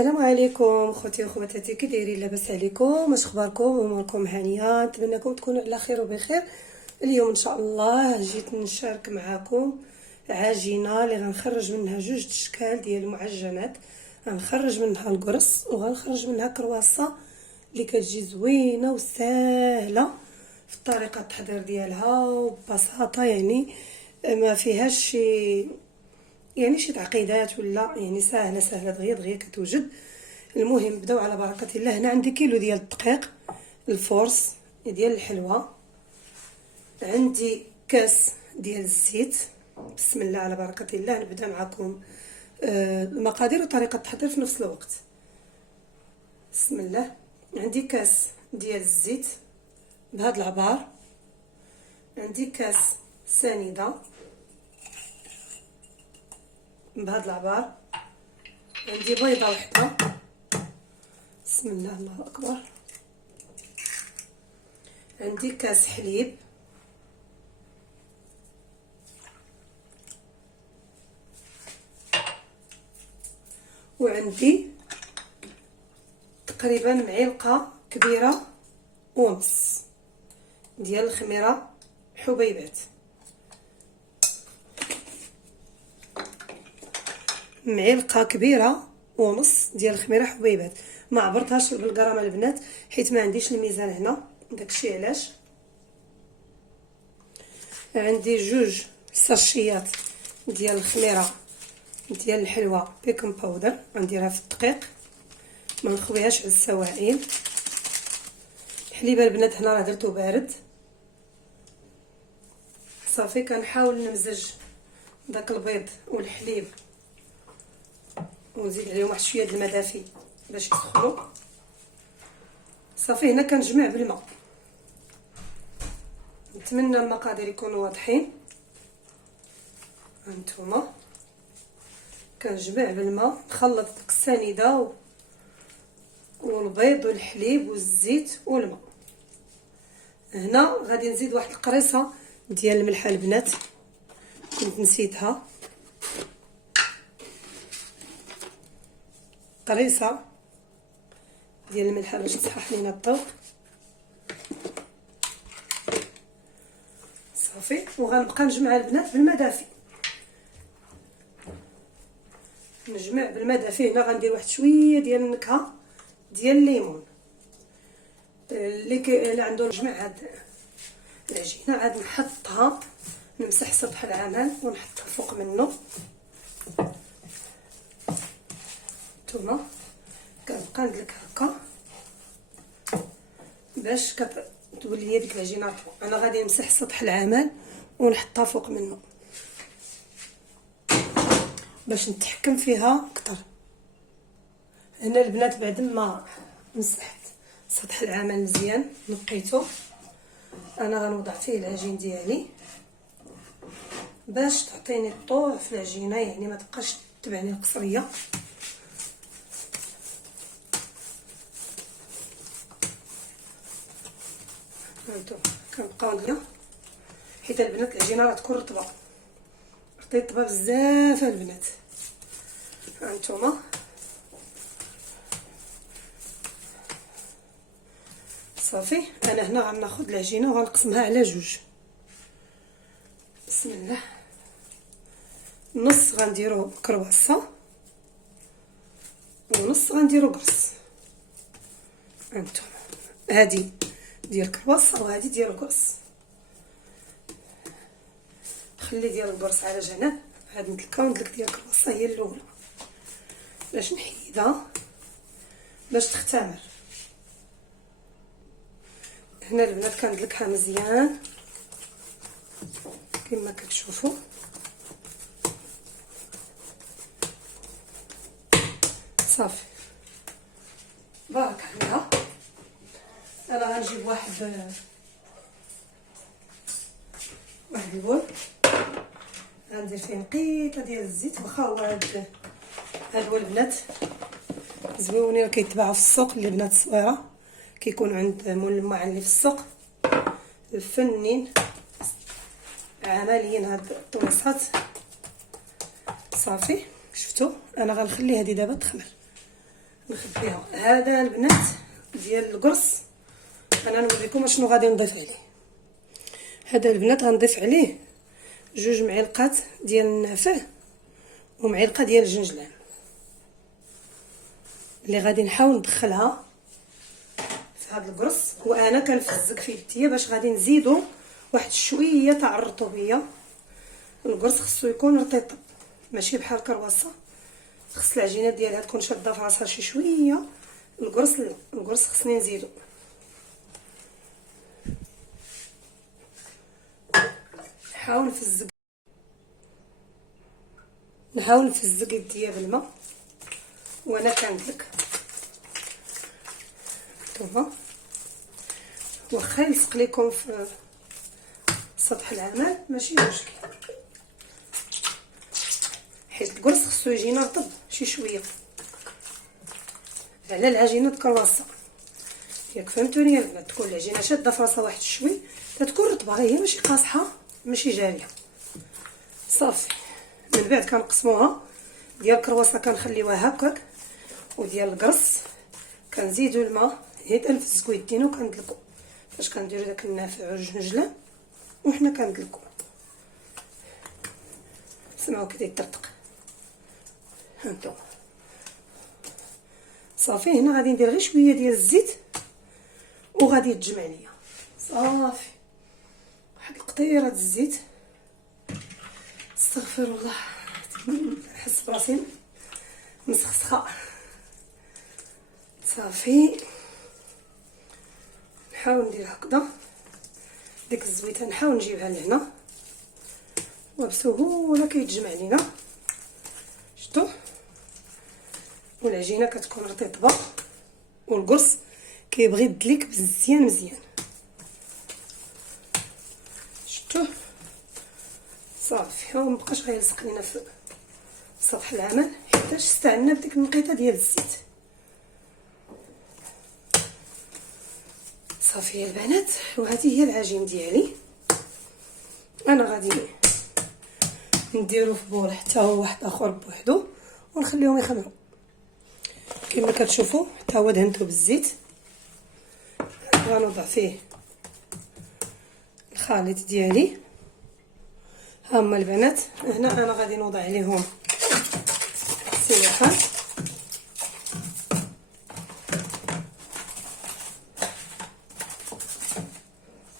السلام عليكم خوتي وخواتاتي، كي دايرين؟ لاباس عليكم؟ واش اخباركم؟ اموركم هانيه؟ نتمنىكم تكونوا على خير وبخير. اليوم ان شاء الله جيت نشارك معكم عجينه اللي غنخرج منها جوج اشكال ديال المعجنات. غنخرج منها القرص وغنخرج منها كرواسه اللي كتجي زوينه وسهله في طريقه التحضير ديالها وببساطه، يعني ما فيهاش شي تعقيدات، ولا يعني سهله دغيا كتوجد. المهم نبداو على بركه الله. هنا عندي كيلو ديال الدقيق الفورس ديال الحلوه، عندي كاس ديال الزيت. بسم الله على بركه الله. نبدا معكم المقادير وطريقه التحضير في نفس الوقت. بسم الله. عندي كاس ديال الزيت بهذا العبار، عندي كاس سنيده بهذا العبار، عندي بيضه وحده. بسم الله الله اكبر. عندي كاس حليب، وعندي تقريبا معلقه كبيره ونص ديال الخميره حبيبات، معلقه كبيره ونص ديال الخميره حبيبات. ما عبرتهاش بالغرام البنات حيت ما عنديش الميزان هنا، داكشي علاش. عندي جوج ساشيات ديال الخميره ديال الحلوه بيكنج باودر، غنديرها في الدقيق، ما نخويهاش على السواعين. الحليب البنات هنا راه درتو بارد صافي. كنحاول نمزج داك البيض والحليب ونزيد عليهم واحد شويه د الماء دافي باش يسخنوا صافي. هنا كنجمع بالماء. نتمنى المقادير يكونوا واضحين. هانتوما كنجمع بالماء، نخلط ديك السنيده والبيض والحليب والزيت والماء. هنا غادي نزيد واحد القريصه ديال الملح البنات، كنت نسيتها، قريصه ديال الملح باش تصحح لينا الذوق صافي. وغنبقى نجمع البنات بالماء دافي، نجمع بالماء دافي. هنا غندير واحد شويه ديال النكهه ديال الليمون. اللي عنده نجمع هاد العجينه عاد نحطها، نمسح سطح العمل ونحطها فوق منه. نتوما كنبقى ندلك هكا باش كتولي لي ديك العجينه. انا غادي نمسح سطح العمل ونحطها فوق منه باش نتحكم فيها اكثر. هنا البنات بعد ما مسحت سطح العمل مزيان نقيته، انا غنوضع فيه العجين ديالي باش تعطيني الطوع في العجينه، يعني ما تبقاش تبعني القصريه. هانتوما كنبقاو ندير حيت البنات العجينه راه تكون رطبه، رطبه بزاف البنات. هانتوما صافي. انا هنا غناخذ العجينه وغنقسمها على جوج. بسم الله. نص غنديرو كرواسه ونص غنديرو قرص. هانتوما هادي ديال كرواسه وهادي ديال القرص. خلي ديال القرص على جنب، هاد ندلكها وندلك ديال الكرواسه هي الاولى باش نحيدها باش تختمر. هنا البنات كندلكها مزيان كما كتشوفوا صافي. بارك عليها. انا غنجيب واحد البول، غندير فيه نقيطه ديال الزيت. واخا هو هاد هو البنات زويونين كيتباعوا في السوق اللي بنات صغيره، كيكون عند مول الماعن اللي في السوق الفنين عمليين هاد الطويصات صافي. شفتوا انا غنخلي هذه دابا تخمر نخبيها. هذا البنات ديال القرص انا نوريكم شنو غادي نضيف عليه. هذا البنات غنضيف عليه 2 معالق ديال النافع ومعلقه ديال الجنجلان اللي غادي نحاول ندخلها في هذا القرص. وانا كنفزك في يديا باش غادي نزيدو واحد شويه تاع الرطوبيه. القرص خصو يكون رطيب ماشي بحال الكرواسه، خص العجينه ديالها تكون شاده في راسها شي شويه. القرص خصني نزيدو. نحاول نفزق يديا بالماء وانا كندلك. نتوما واخا يلصق لكم في سطح العمل ماشي مشكل، حيت القرص خصو يجينا رطب شي شويه على العجينه الكرواسه. ياك فهمتوني يا البنات؟ تكون العجينه شاده في راسها واحد شوي، تتكون رطبه غير هي ماشي قاصحه ماشي جاريه. صافي من بعد كنقسموها. ديال الكرواسه كنخليوها هكاك، وديال القرص كنزيدو الماء غير تنفزكو يدينا وكندلكو. فاش كنديرو داك النافع والجنجلان وحنا كندلكو. سمعوا كي يطرطق. هانتوما صافي. هنا غادي ندير غير شويه ديال الزيت وغادي تجمع ليا. صافي واحد القطيره د الزيت. استغفر الله، نحس براسي مسخسخه. صافي نحاول ندير هكذا. ديك الزويته نحاول نجيبها لهنا وبسهوله كيتجمع لينا. شفتوا؟ والعجينه كتكون رطيبه والقرص كيبغي يدلك مزيان مزيان. شفتوا؟ صافي ومبقاش غيلصق لينا في سطح العمل حيتاش استعنا بديك النقيطه ديال الزيت. صافي يا البنات، وهذه هي العجين ديالي. انا غادي نديرو في بول حتى هو واحد اخر بوحدو ونخليهم يخمروا. كما كتشوفوا حتى هو دهنته بالزيت. غنوضع فيه الخليط ديالي. ها هما البنات. هنا انا غادي نوضع عليهم السيليكون.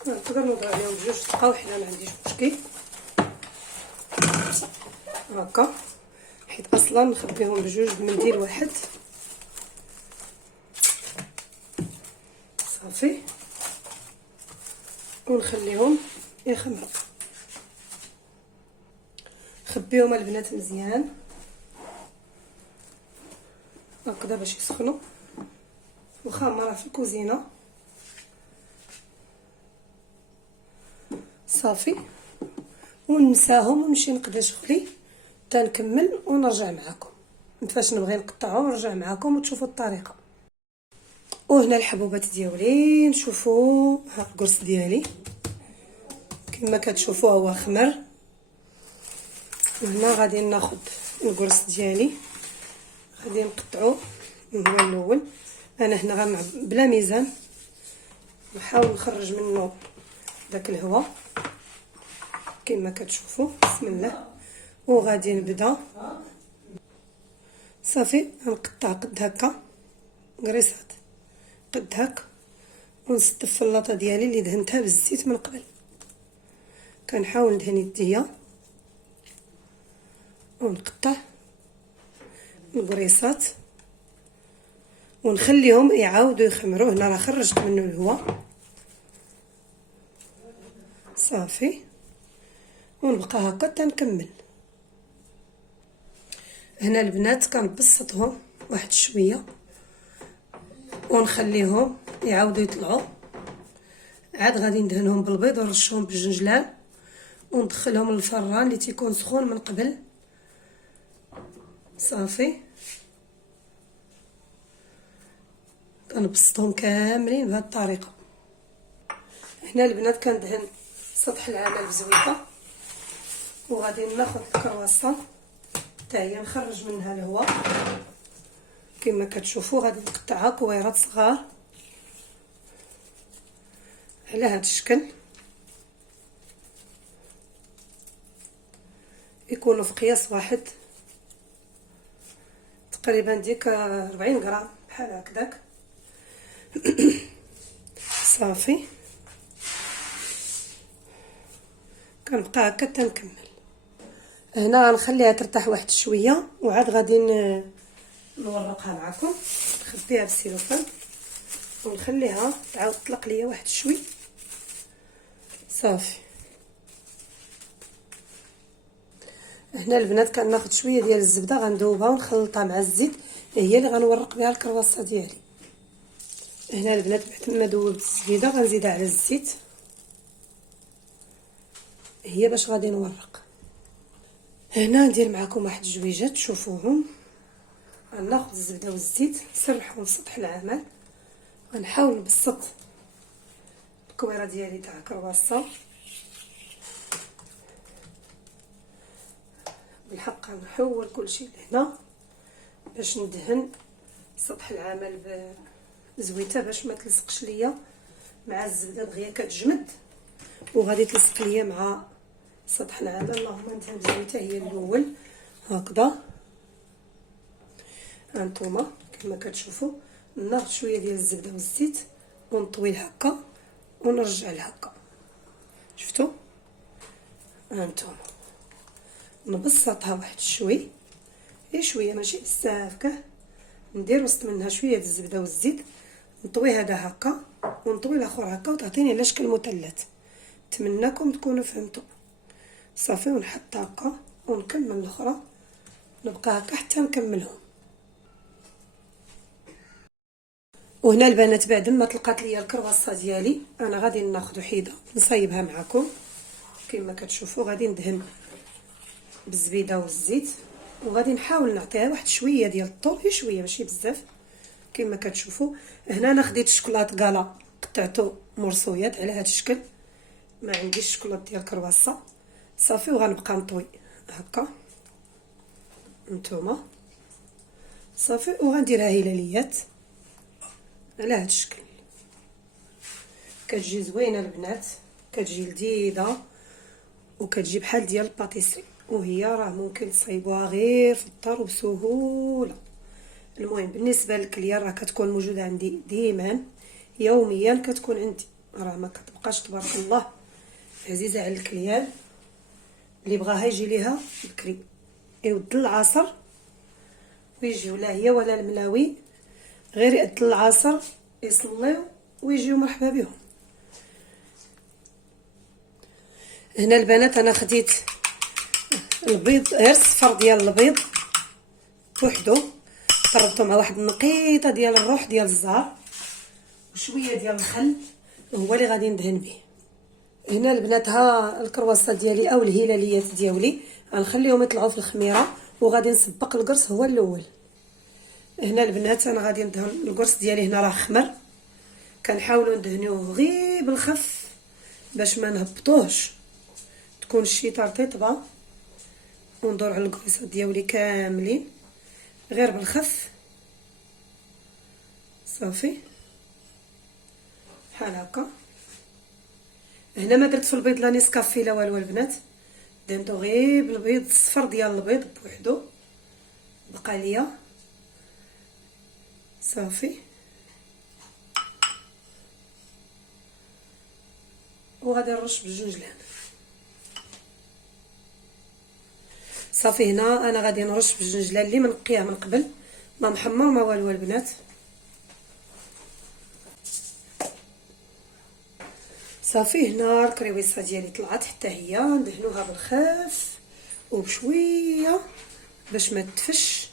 نقدر نوضع عليهم 2 دقائق حنا ما عنديش مشكل هكا، حيت اصلا نخبيهم ب2 بمنديل واحد. صافي ونخليهم يخمروا. خبيهم البنات مزيان هكذا باش يسخنوا. واخا مرة في الكوزينه. صافي وننساهم ونمشي نقضي شغلي تنكمل ونرجع معكم. فاش نبغي نقطعهم ونرجع معكم وتشوفوا الطريقه. وهنا الحبوبات ديالي نشوفوا. ها القرص ديالي كما كتشوفوا هو خمر. وهنا غادي ناخذ القرص ديالي غادي نقطعو. هو الاول انا هنا بلا ميزان نحاول نخرج منه داك الهواء كما كتشوفوا. بسم الله. وغادي نبدا. صافي غنقطع قد هكا قريصات قد هكا ونسد الفلاطه ديالي اللي دهنتها بالزيت من قبل. كنحاول ندهن يديا ونقطع القريصات ونخليهم يعاودوا يخمروا. هنا راه خرجت منه الهواء. صافي ونبقى هكا تنكمل. هنا البنات كنبسطهم واحد شويه ونخليهم يعاودوا يطلعوا. عاد غادي ندهنهم بالبيض ونرشهم بالجنجلان وندخلهم للفران اللي تيكون سخون من قبل. صافي كنبسطهم كاملين بهذه الطريقه. هنا البنات كندهن سطح العمل بزويته وغادي ناخذ الكرواسه حتى هي نخرج منها الهواء كما كتشوفوا غادي نقطعها كويرات صغار على هذا الشكل، يكونوا في قياس واحد تقريبا ديك 40 غرام بحال هكذاك. صافي كنبقى هكا تنكمل. هنا غنخليها ترتاح واحد شويه وعاد غادي نورقها معكم، نخبيها بالسيلوفان ونخليها تعاود تطلق ليا واحد شوي. صافي هنا البنات كناخذ شويه ديال الزبده غندوبها ونخلطها مع الزيت، هي اللي غنورق بها الكرواسه ديالي. هنا البنات بعد ما دوبت الزبيده غنزيدها على الزيت، هي باش غادي نورق. هنا ندير معكم واحد الجويجه تشوفوهم. غناخذ الزبده والزيت نسرحهم في سطح العمل، غنحاول نبسط الكويره ديالي تاع الكرواسه. بالحق غنحول كلشي لهنا باش ندهن سطح العمل بزويته باش ما تلصقش ليا مع الزبده دغيا كتجمد وغادي تلصق ليا مع سطح العمل. اللهم ندهن بزويته هي الاول هكذا. هانتوما كما كتشوفوا ناخذ شويه ديال الزبده والزيت ونطوي هكا ونرجع لهكا، شفتوا؟ هانتوما نبسطها واحد شوي، غير شويه ماشي بزاف كاع، ندير وسط منها شويه د الزبده والزيت، نطوي هذا هكا ونطوي الاخر هكا وتعطيني على شكل مثلث. نتمنىكم تكونوا فهمتوا. صافي ونحط هكا ونكمل الاخرى، نبقى هكا حتى نكملهم. وهنا البنات بعد ما طلقات ليا الكرواسه ديالي انا غادي ناخذ وحيده نصايبها معكم. كما كتشوفوا غادي ندهن بالزبيده والزيت وغادي نحاول نعطيها واحد شويه ديال الطول، شويه ماشي بزاف. كما كتشوفوا هنا انا خديت الشوكولاط كالا قطعته مرصويات على هذا الشكل، ما عنديش الشوكولاط ديال الكرواسه. صافي وغنبقى نطوي هكا نتوما. صافي وغنديرها هلاليات على هذا الشكل، كتجي زوينه البنات، كتجي لذيذه وكتجي بحال ديال الباتيسري، وهي راه ممكن تصايبوها غير في الدار وبسهوله. المهم بالنسبه للكليان راه كتكون موجوده عندي ديما يوميا، كتكون عندي راه ما كتبقاش تبارك الله عزيزه على الكليان. اللي بغاها يجي ليها بكري يود العصر ويجيو، لا هي ولا الملاوي، غير يأذن العصر يصليو ويجيو مرحبا بهم. هنا البنات انا خديت البيض، غير الصفر ديال البيض بوحدو، ضربته مع واحد النقيطه ديال الروح ديال الزهر وشويه ديال الخل، هو اللي غادي ندهن به. هنا البنات ها الكرواسه ديالي او الهلاليات ديالي غنخليهم يطلعوا في الخميره وغادي نسبق القرص هو الاول. هنا البنات انا غادي ندهن القرص ديالي، هنا راه خمر، كنحاولوا ندهنوه غير بالخف باش ما نهبطوهش، تكون الشيطه رطيبه، وندور على القريصات ديالي كاملين غير بالخف. صافي بحال هكا. هنا ما درت في البيض لا نيسكافي لا والو البنات، دهنتو غير بالبيض الصفر ديال البيض بوحدو بقى ليا. صافي وغادي نرش بالجنجلان. صافي هنا انا غادي نرش بالجنجلان اللي منقيه من قبل، ما محمر ما والو البنات. صافي هنا الكريويصه ديالي طلعت حتى هي، ندهنوها بالخف وبشويه باش ما تدفش.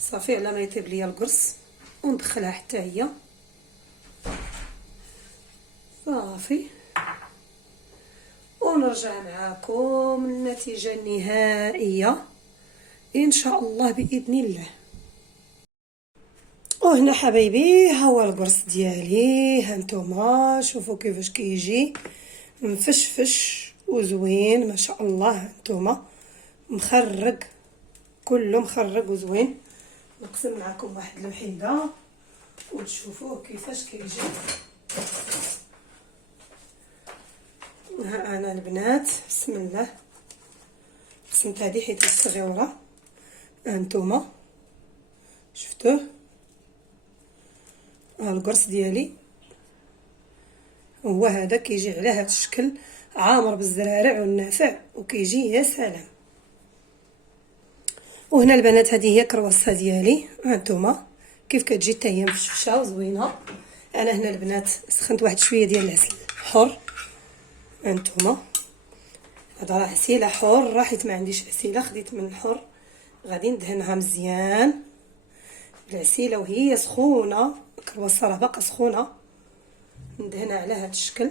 صافي على ما يطيب ليا القرص وندخلها حتى هي. صافي ونرجع معاكم النتيجه النهائيه ان شاء الله باذن الله. وهنا حبايبي ها هو القرص ديالي، هانتوما شوفوا كيفاش كيجي مفشفش وزوين ما شاء الله. هانتوما مخرج كله مخرج وزوين. نقسم معكم واحد الوحيده وتشوفوه كيفاش كيجي. ها انا البنات بسم الله قسمت هذه حيت صغيره، هانتوما شفتوه. ها القرص ديالي هو هذا، كيجي على هذا الشكل عامر بالزرارع والنافع وكيجي يا سلام. وهنا البنات هذه هي كرواسه ديالي، هانتوما كيف كتجي حتى هي مفشفشه وزوينه. انا هنا البنات سخنت واحد شويه ديال العسل حر، هانتوما هذا راه عسيله حر، حيت ما عنديش عسيله خديت من الحر. غادي ندهنها مزيان بالعسيله وهي سخونه، الكرواسه راه باقا سخونه. ندهنها على هذا الشكل.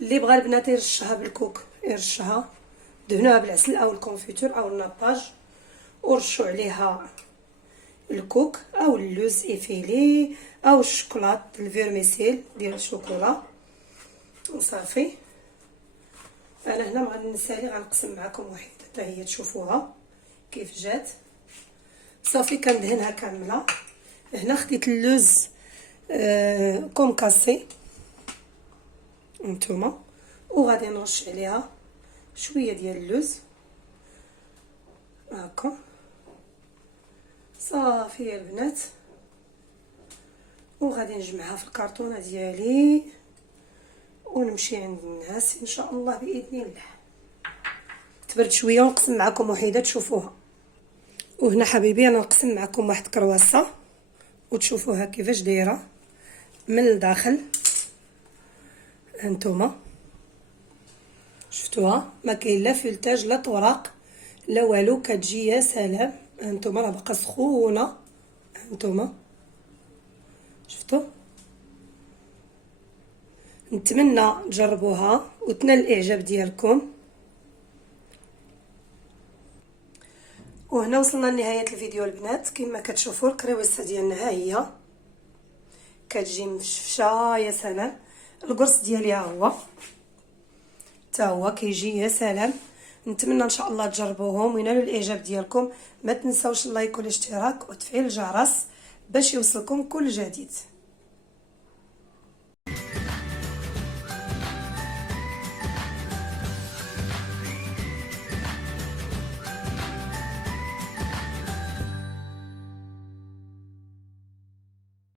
اللي بغى البنات يرشها بالكوك يرشها، دهنوها بالعسل او الكونفيتور او الناباج ورشوا عليها الكوك او اللوز ايفيلي او الشوكولات الفيرميسيل ديال الشوكولا وصافي. انا هنا ما غنسالي غنقسم معكم وحده حتى هي تشوفوها كيف جات. صافي كندهنها كامله. هنا خديت اللوز كوم كاسي نتوما، وغادي نرش عليها شويه ديال اللوز هكا. صافي يا البنات، وغادي نجمعها في الكرتونه ديالي ونمشي عند الناس ان شاء الله باذن الله. تبرد شويه ونقسم معكم وحده تشوفوها. وهنا حبيبي انا نقسم معكم واحد كرواسه وتشوفوها كيفاش دايره من الداخل. هانتوما شفتوها ما كاين لا فلتاج لا طراق لا والو، كتجي يا سلام. هانتوما راه باقا سخونه، هانتوما شفتوا. نتمنى تجربوها وتنال الاعجاب ديالكم. وهنا وصلنا لنهايه الفيديو البنات. كما كتشوفوا الكريوسه ديالنا ها هي كتجي مفشفشه يا سلام. القرص ديالي ها هو حتى هو كيجي يا سلام. نتمنى ان شاء الله تجربوهم وينالوا الاعجاب ديالكم. ما تنساوش اللايك والاشتراك وتفعيل الجرس باش يوصلكم كل جديد.